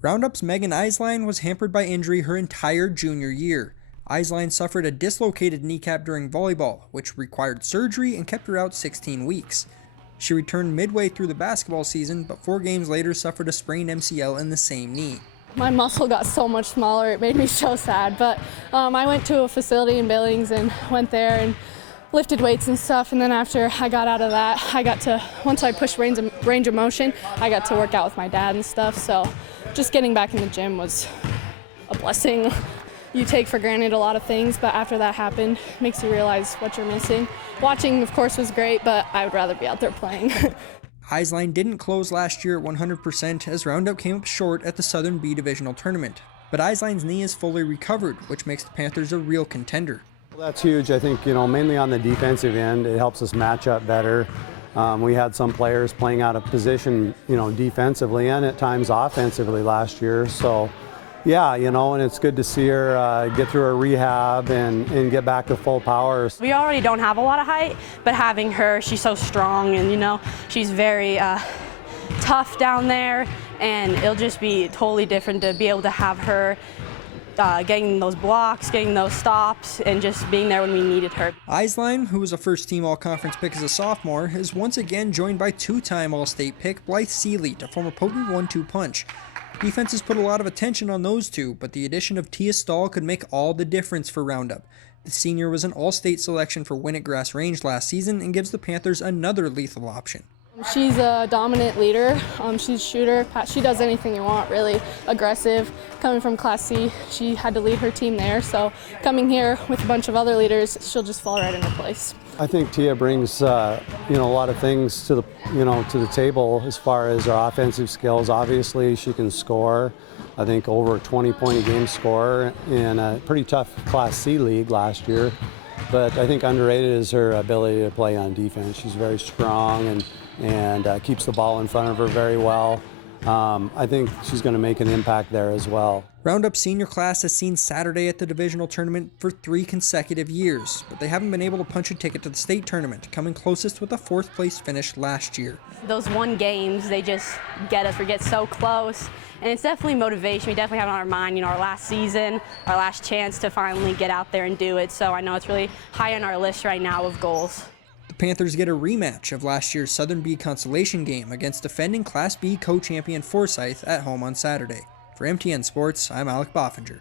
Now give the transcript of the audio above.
Roundup's Megan Eiselein was hampered by injury her entire junior year. Eiselein suffered a dislocated kneecap during volleyball, which required surgery and kept her out 16 weeks. She returned midway through the basketball season, but 4 games later suffered a sprained MCL in the same knee. My muscle got so much smaller, it made me so sad, but I went to a facility in Billings and went there and lifted weights and stuff, and then after I got out of that, once I pushed range of motion, I got to work out with my dad and stuff, so just getting back in the gym was a blessing. You take for granted a lot of things, but after that happened, it makes you realize what you're missing. Watching, of course, was great, but I would rather be out there playing. Eiselein didn't close last year at 100% as Roundup came up short at the Southern B Divisional Tournament, but Eiselein's knee is fully recovered, which makes the Panthers a real contender. Well, that's huge. I think, mainly on the defensive end, it helps us match up better. We had some players playing out of position, defensively and at times offensively last year. So, yeah, and it's good to see her get through her rehab and get back to full power. We already don't have a lot of height, but having her, she's so strong and, she's very tough down there, and it'll just be totally different to be able to have her getting those blocks, getting those stops, and just being there when we needed her. Eiselein, who was a first-team All-Conference pick as a sophomore, is once again joined by 2-time All-State pick Blythe Seeley to form a potent 1-2 punch. Defenses put a lot of attention on those two, but the addition of Stahl could make all the difference for Roundup. The senior was an All-State selection for Winnett Grass Range last season and gives the Panthers another lethal option. She's a dominant leader. She's a shooter. She does anything you want, really aggressive. Coming from Class C, she had to lead her team there. So coming here with a bunch of other leaders, she'll just fall right into place. I think Tia brings, a lot of things to the table as far as her offensive skills. Obviously, she can score. I think over a 20-point game scorer in a pretty tough Class C league last year. But I think underrated is her ability to play on defense. She's very strong and keeps the ball in front of her very well. I think she's going to make an impact there as well. Roundup's senior class has seen Saturday at the divisional tournament for 3 consecutive years, but they haven't been able to punch a ticket to the state tournament, coming closest with a 4th place finish last year. Those 1 games, they just get us. We get so close, and it's definitely motivation. We definitely have on our mind, our last season, our last chance to finally get out there and do it. So I know it's really high on our list right now of goals. The Panthers get a rematch of last year's Southern B consolation game against defending Class B co-champion Forsyth at home on Saturday. For MTN Sports, I'm Alec Boffinger.